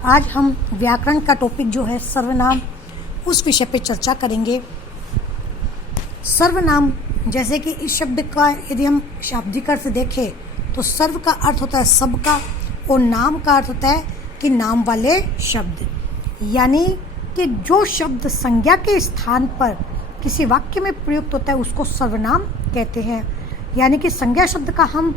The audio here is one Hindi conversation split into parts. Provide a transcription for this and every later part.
आज हम व्याकरण का टॉपिक जो है सर्वनाम, उस विषय पे चर्चा करेंगे। सर्वनाम, जैसे कि इस शब्द का यदि हम शाब्दिक अर्थ देखें तो सर्व का अर्थ होता है सबका और नाम का अर्थ होता है कि नाम वाले शब्द, यानी कि जो शब्द संज्ञा के स्थान पर किसी वाक्य में प्रयुक्त होता है उसको सर्वनाम कहते हैं। यानी कि संज्ञा शब्द का हम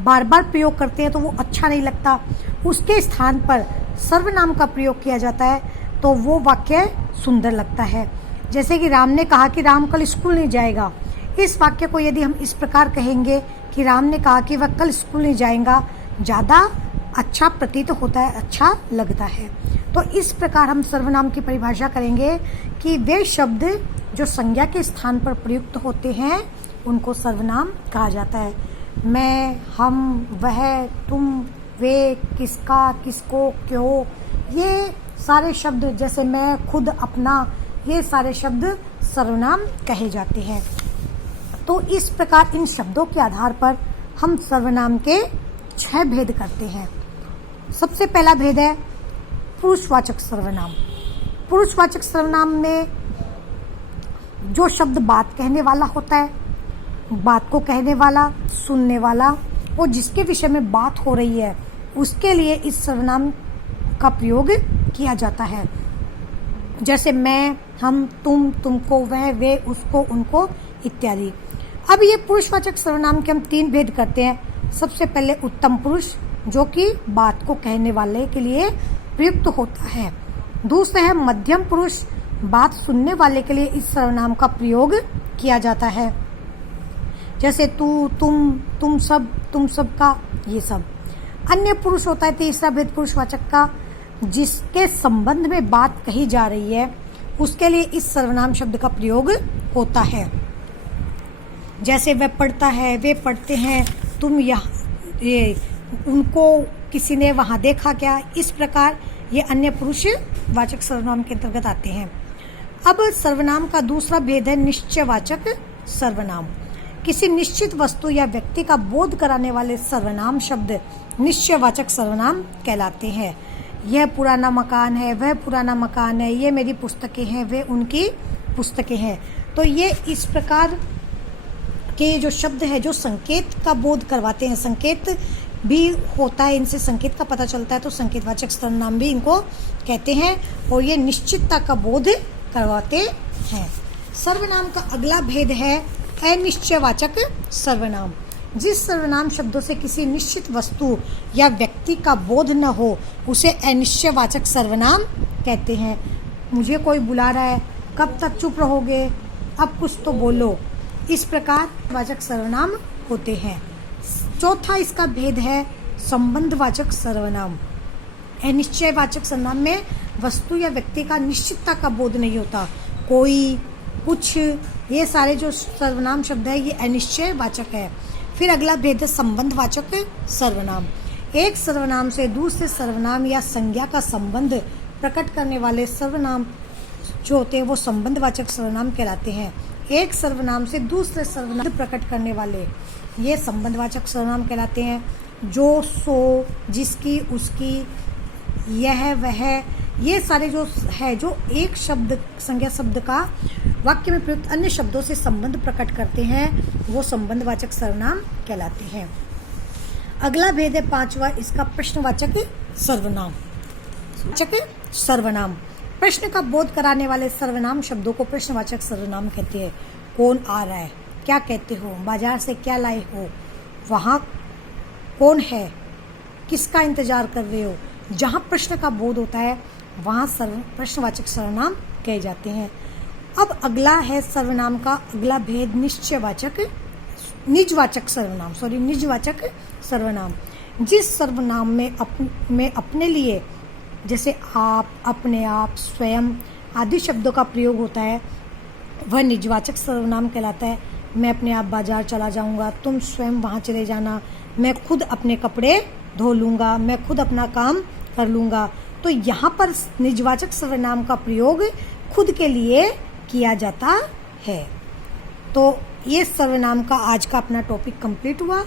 बार बार प्रयोग करते हैं तो वो अच्छा नहीं लगता, उसके स्थान पर सर्वनाम का प्रयोग किया जाता है तो वो वाक्य सुंदर लगता है। जैसे कि राम ने कहा कि राम कल स्कूल नहीं जाएगा। इस वाक्य को यदि हम इस प्रकार कहेंगे कि राम ने कहा कि वह कल स्कूल नहीं जाएगा, ज़्यादा अच्छा प्रतीत होता है, अच्छा लगता है। तो इस प्रकार हम सर्वनाम की परिभाषा करेंगे कि वे शब्द जो संज्ञा के स्थान पर प्रयुक्त होते हैं उनको सर्वनाम कहा जाता है। मैं, हम, वह, तुम, वे, किसका, किसको, क्यों, ये सारे शब्द, जैसे मैं, खुद, अपना, ये सारे शब्द सर्वनाम कहे जाते हैं। तो इस प्रकार इन शब्दों के आधार पर हम सर्वनाम के 6 भेद करते हैं। सबसे पहला भेद है पुरुषवाचक सर्वनाम। पुरुषवाचक सर्वनाम में जो शब्द बात कहने वाला होता है, बात को कहने वाला, सुनने वाला और जिसके विषय में बात हो रही है उसके लिए इस सर्वनाम का प्रयोग किया जाता है। जैसे मैं, हम, तुम, तुमको, वह, वे, उसको, उनको इत्यादि। अब ये पुरुषवाचक सर्वनाम के हम 3 भेद करते हैं। सबसे पहले उत्तम पुरुष, जो कि बात को कहने वाले के लिए प्रयुक्त होता है। दूसरा है मध्यम पुरुष, बात सुनने वाले के लिए इस सर्वनाम का प्रयोग किया जाता है। जैसे तू, तुम सब, तुम सब का, ये सब। अन्य पुरुष होता है तीसरा भेद पुरुषवाचक का, जिसके संबंध में बात कही जा रही है उसके लिए इस सर्वनाम शब्द का प्रयोग होता है। जैसे वह पढ़ता है, वे पढ़ते हैं, तुम यहाँ, ये, उनको किसी ने वहाँ देखा क्या, इस प्रकार ये अन्य पुरुषवाचक सर्वनाम के अंतर्गत आते हैं। अब सर्वनाम का दूसरा भेद है निश्चयवाचक सर्वनाम। किसी निश्चित वस्तु या व्यक्ति का बोध कराने वाले सर्वनाम शब्द निश्चयवाचक सर्वनाम कहलाते हैं। यह पुराना मकान है, वह पुराना मकान है, ये मेरी पुस्तकें हैं, वे उनकी पुस्तकें हैं। तो ये इस प्रकार के जो शब्द है जो संकेत का बोध करवाते हैं, संकेत भी होता है, इनसे संकेत का पता चलता है, तो संकेतवाचक सर्वनाम भी इनको कहते हैं और ये निश्चितता का बोध करवाते हैं। सर्वनाम का अगला भेद है अनिश्चयवाचक सर्वनाम। जिस सर्वनाम शब्दों से किसी निश्चित वस्तु या व्यक्ति का बोध न हो उसे अनिश्चयवाचक सर्वनाम कहते हैं। मुझे कोई बुला रहा है, कब तक चुप रहोगे, अब कुछ तो बोलो, इस प्रकार वाचक सर्वनाम होते हैं। चौथा इसका भेद है संबंधवाचक सर्वनाम। अनिश्चयवाचक सर्वनाम में वस्तु या व्यक्ति का निश्चितता का बोध नहीं होता, कोई, कुछ, ये सारे जो सर्वनाम शब्द है ये अनिश्चयवाचक है। फिर अगला भेद है संबंधवाचक सर्वनाम। एक सर्वनाम से दूसरे सर्वनाम या संज्ञा का संबंध प्रकट करने वाले सर्वनाम जो होते हैं वो संबंधवाचक सर्वनाम कहलाते हैं। एक सर्वनाम से दूसरे सर्वनाम प्रकट करने वाले ये संबंधवाचक सर्वनाम कहलाते हैं। जो, सो, जिसकी, उसकी, यह, वह, ये सारे जो है जो एक शब्द, संज्ञा शब्द का वाक्य में प्रयुक्त अन्य शब्दों से संबंध प्रकट करते हैं वो संबंधवाचक सर्वनाम कहलाते हैं। अगला भेद है 5वां इसका प्रश्नवाचक सर्वनाम। सर्वनाम प्रश्न का बोध कराने वाले सर्वनाम शब्दों को प्रश्नवाचक सर्वनाम कहते हैं। कौन आ रहा है, क्या कहते हो, बाजार से क्या लाए हो, वहाँ कौन है, किसका इंतजार कर रहे हो, जहाँ प्रश्न का बोध होता है वहाँ प्रश्नवाचक सर्वनाम कहे जाते हैं। अब अगला है सर्वनाम का अगला भेद निश्चयवाचक, निजवाचक सर्वनाम, निजवाचक सर्वनाम। जिस सर्वनाम में अपने लिए, जैसे आप, अपने आप, स्वयं आदि शब्दों का प्रयोग होता है वह निजवाचक सर्वनाम कहलाता है। मैं अपने आप बाजार चला जाऊंगा, तुम स्वयं वहाँ चले जाना, मैं खुद अपने कपड़े धो लूँगा, मैं खुद अपना काम कर लूँगा। तो यहाँ पर निजवाचक सर्वनाम का प्रयोग खुद के लिए किया जाता है। तो ये सर्वनाम का आज का अपना टॉपिक कंप्लीट हुआ।